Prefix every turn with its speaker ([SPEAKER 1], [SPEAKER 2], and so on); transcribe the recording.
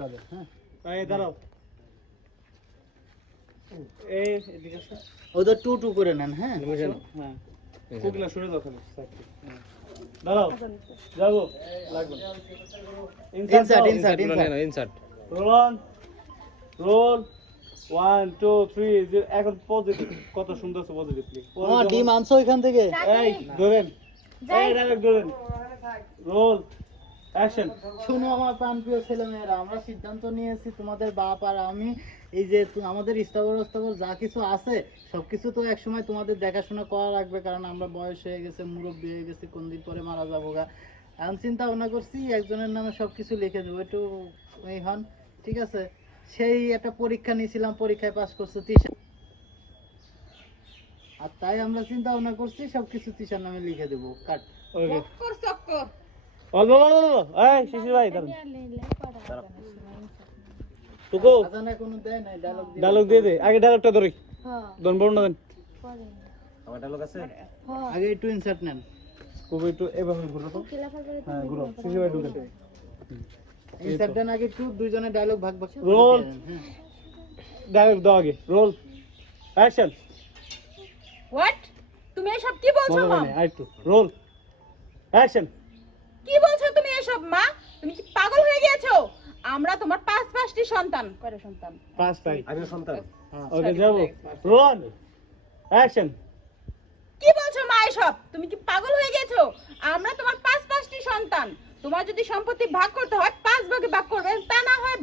[SPEAKER 1] যাবে হ্যাঁ?
[SPEAKER 2] এই দাঁড়াও। এই এদিকে আসো।
[SPEAKER 1] ওদের টু টু করে নেন হ্যাঁ?
[SPEAKER 2] হ্যাঁ। কুকলা সরে দাও খালি। দাঁড়াও। যাব। লাগবে
[SPEAKER 1] insert insert insert
[SPEAKER 2] roll on roll one two three এখন পজিটিভ কত সুন্দর পজিটিভলি
[SPEAKER 1] ডিম আনছো এখান থেকে?
[SPEAKER 2] এই ধরেন। এই ডাইরেক্ট ধরেন। Roll action.
[SPEAKER 1] শোনো, আমার প্রাণপ্রিয় ছেলেমেয়েরা, আমরা সিদ্ধান্ত নিয়েছি তোমাদের বাপ আর আমি, এই যে আমাদের স্থাবর স্থাবর যা কিছু আছে, সবকিছু তো একসময় তোমাদের দেখাশোনা করা লাগবে, কারণ আমরা বয়স হয়ে গেছে, মুরব্বী হয়ে গেছে, কোন দিন পরে মারা যাব গা। এখন চিন্তা ভাবনা করছি, একজনের নামে সবকিছু লিখে দেবো, একটু এই হন, ঠিক আছে? সেই একটা পরীক্ষা নিয়েছিলাম, পরীক্ষায় পাস করছ তিশা। আর তাই আমরা চিন্তা ভাবনা করছি, সবকিছু তিশার নামে লিখে দেবো। কাট।
[SPEAKER 3] চক্কর চক্কর।
[SPEAKER 2] অল্প এই শিশির ভাই দাঁড়ান।
[SPEAKER 1] ডায়লগ
[SPEAKER 2] ডায়লগ দিয়ে দে। আগে ডায়লগটা ধরি
[SPEAKER 3] হ্যাঁ
[SPEAKER 2] দন বড় না দেন।
[SPEAKER 1] আগে একটু ইনসার্ট নেন।
[SPEAKER 2] খুব একটু এভাবে ঘুরো তো। হ্যাঁ ঘুরো। শিশির ভাই ঢুকে।
[SPEAKER 1] ইনসার্ট দেন আগে একটু দুইজনে ডায়লগ ভাগ ভাগ
[SPEAKER 2] Roll.
[SPEAKER 1] দিয়ে হ্যাঁ।
[SPEAKER 2] ডায়লগ দাও আগে। রোল। অ্যাকশন
[SPEAKER 3] হোয়াট তুমি এসব কি বলছো
[SPEAKER 2] আরেকটু। রোল। অ্যাকশন
[SPEAKER 3] কি বলছো তুমি এসব মা তুমি কি পাগল হয়ে গিয়েছো? আমরা তোমার পাঁচ পাঁচটি সন্তান। কয়টা সন্তান?
[SPEAKER 2] পাঁচটাই
[SPEAKER 1] সন্তান।
[SPEAKER 2] ওকে যাব। রোল অ্যাকশন
[SPEAKER 3] কি বলছো মা এসব? তুমি কি পাগল হয়ে গেছো আমরা তোমার পাঁচ পাঁচটি সন্তান। তোমার যদি সম্পত্তি ভাগ করতে হয় পাঁচ ভাগে ভাগ করবে তা না হয়